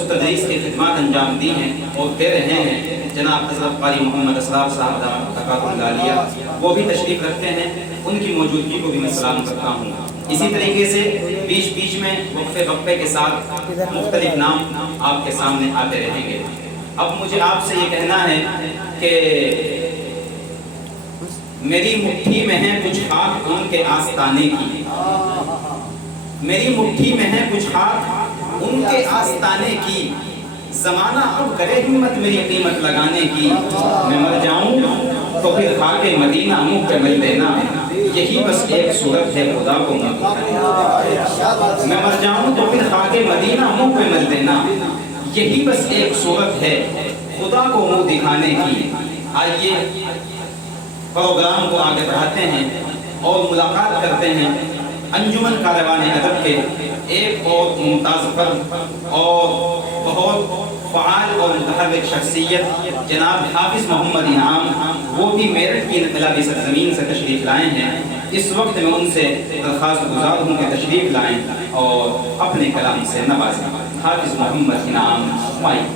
तदरीस की खिदमत अंजाम दी हैं और दे रहे हैं। जनाब हज़रत क़ारी मोहम्मद असरार साहब तकातुल्लाह वो भी तशरीफ़ रखते हैं, उनकी मौजूदगी को भी मैं सलाम करता हूँ। इसी तरीके से बीच बीच में वक्फे के साथ मुख्तलिफ नाम आपके सामने आते रहेंगे। अब मुझे आपसे ये कहना है कि मेरी मुट्ठी में है कुछ खाक उनके आस्ताने की, मेरी मुट्ठी में है कुछ खाक उनके आस्ताने की, ज़माना अब करे हिम्मत मेरी कीमत लगाने की। मैं मर जाऊं तो फिर खाके मदीना मुँह पे मिल देना, यही बस एक सूरत है खुदा को मुँह दिखाने। मैं मर जाऊं तो फिर खाके मदीना मुँह पे मिल देना, यही बस एक सूरत है खुदा को मुँह दिखाने की। आइए प्रोग्राम को आगे बढ़ाते हैं और मुलाकात करते हैं अंजुमन कारवान अदब के एक और मुमताज़ फर्द और बहुत फ़आल और मुतहर्रिक शख्सियत जनाब हाफिज़ मोहम्मद इनाम, वो भी मेरठ की इनक़लाबी सरज़मीन से तशरीफ़ लाए हैं। इस वक्त मैं उनसे दरख्वास्त गुज़ार हूँ कि तशरीफ़ लाएँ और अपने कलाम से नवाजें। हाफिज़ मोहम्मद इनाम माइक।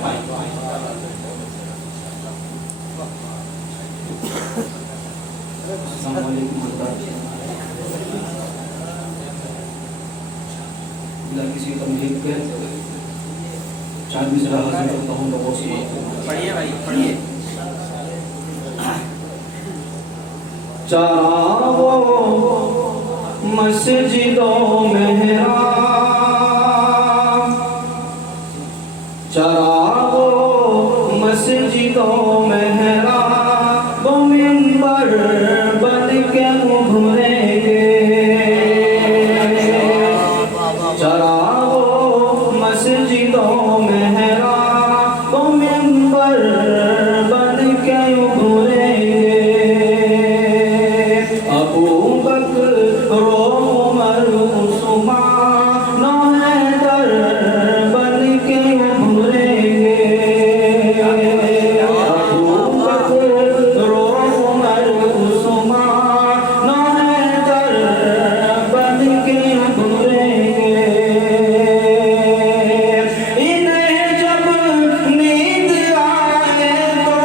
किसी तमलीग पे चार मिसरा हासिल करता हूँ लोगों से। पढ़िए भाई पढ़िए। चरागो मस्जिदों में चरागो मस्जिदों में वो मिंबर बन के उभरेंगे। चरागो मस्जिदों में वो मिंबर बन के उभरेंगे। अबू बकर उमर उस्मान हैदर बन के उभरेंगे। अबू बकर उमर उस्मान हैदर बन के उभरेंगे। इन्हें जब नींद आए तो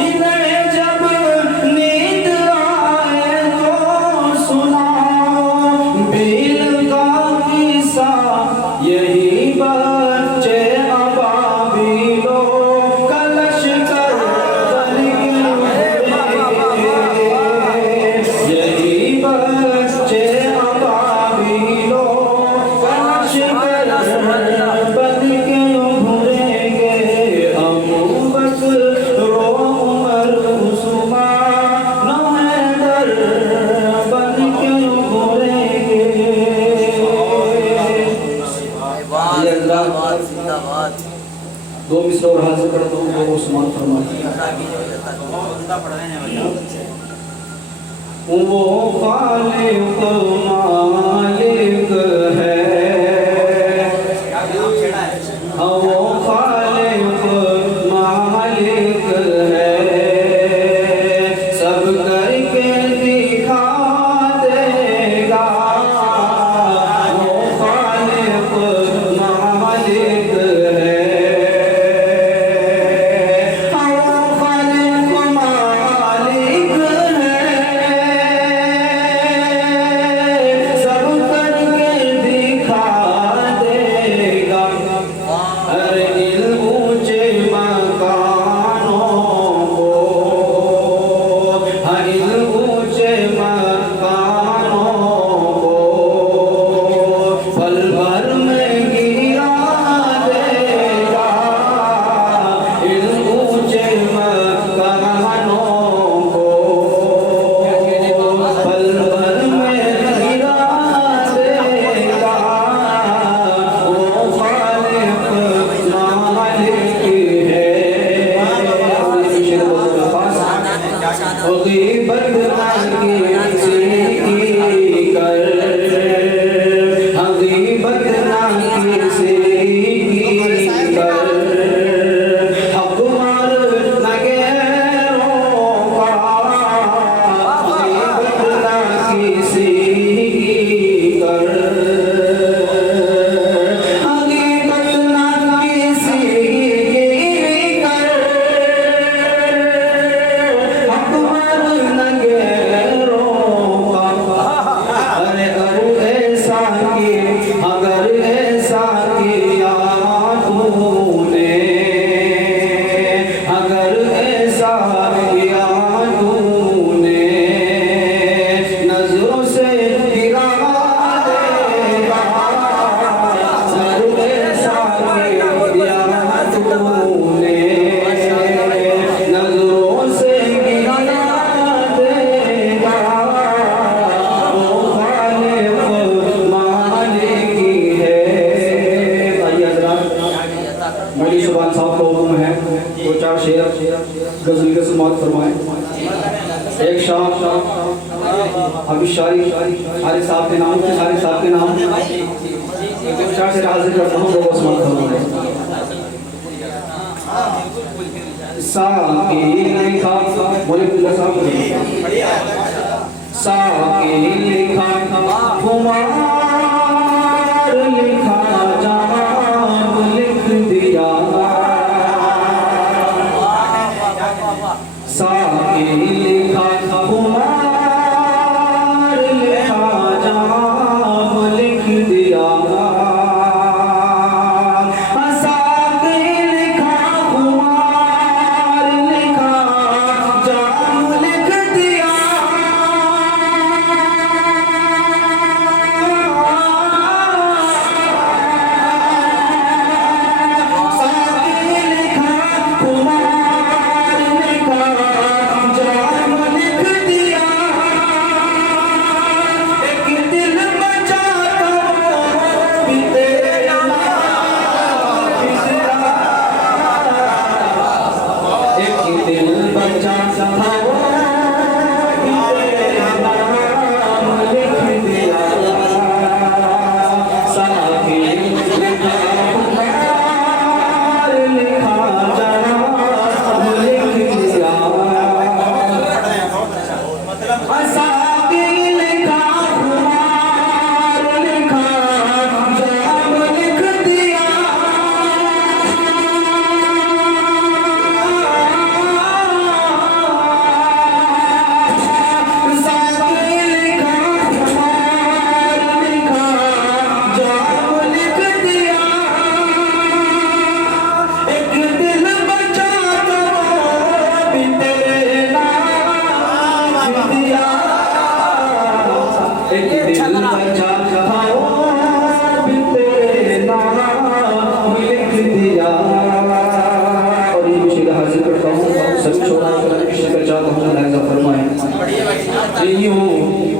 इन्हें जब नींद आए तो सुनाओ बील का किस्सा। यही बच्चे अबाबिलो कलश कर बन के उभरेंगे। यही बच्चे अबाबिलो कलश कर बन के उभरेंगे। अबू बकर उमर उस्मान हैदर बन के उभरेंगे। दो मिसर और हाजिर करता हूँ तो उस्मान फरमाते वो खालिक मालिक है, वो खालिक मालिक है, सब करके दिखा देगा। वो खालिक मालिक है, वो खालिक मालिक है। फरमाए। एक शाम हाफिज शारी सारे साहब के नाम के सारे साहब के नाम चार से हाजिर करता हूँ वो उस्मान फरमाए। साकी लिखा बोले बिल्ला साहब साकी लिखा खुमार लिखा जवाब लिख दिया साकी लिखा खुमार लिखा जवाब लिख दिया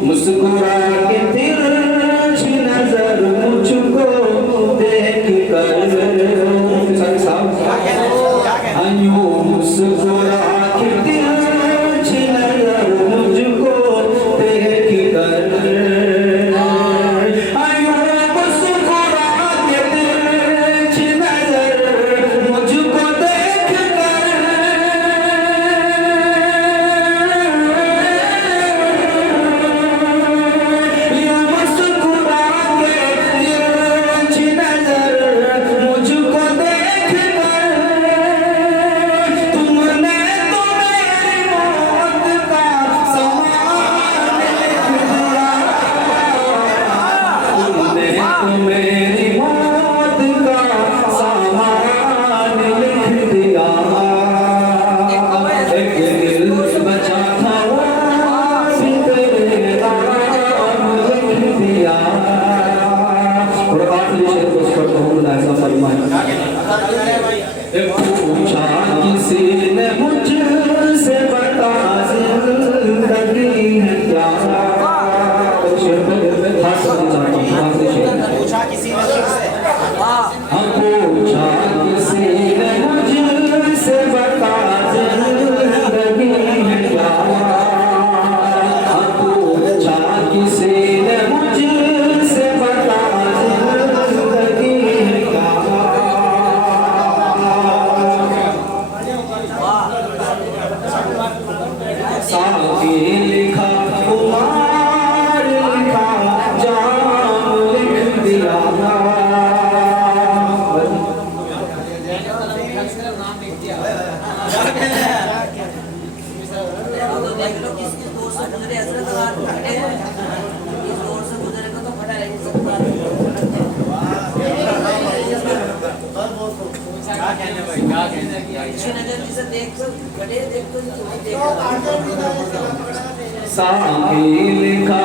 मुस्कुरा के तिरछी नजर मुझको देख कर आयो मुस्कुरा के तिरछी नजर मुझको देख कर आयो मुस्कुरा के तिरछी नजर मुझको देख कर मेरी मौत का सामान लिख दिया एक दिल बचा था वो भी तेरे नाम लिख दिया। और आखिरी शेर को पढ़ता हूँ ऐसा फरमाया पूछा किसी ने मुझसे बता जिंदगी है क्या शेर पे खास करना चाहता हूँ। पूछा किसी ने तुझसे पूछा किसी ने मुझसे बता जिंदगी है क्या पूछा किसी ने मुझसे बता जिंदगी है क्या साकी लिखा कुमार लिखा जाम लिख दिया साकी लिखा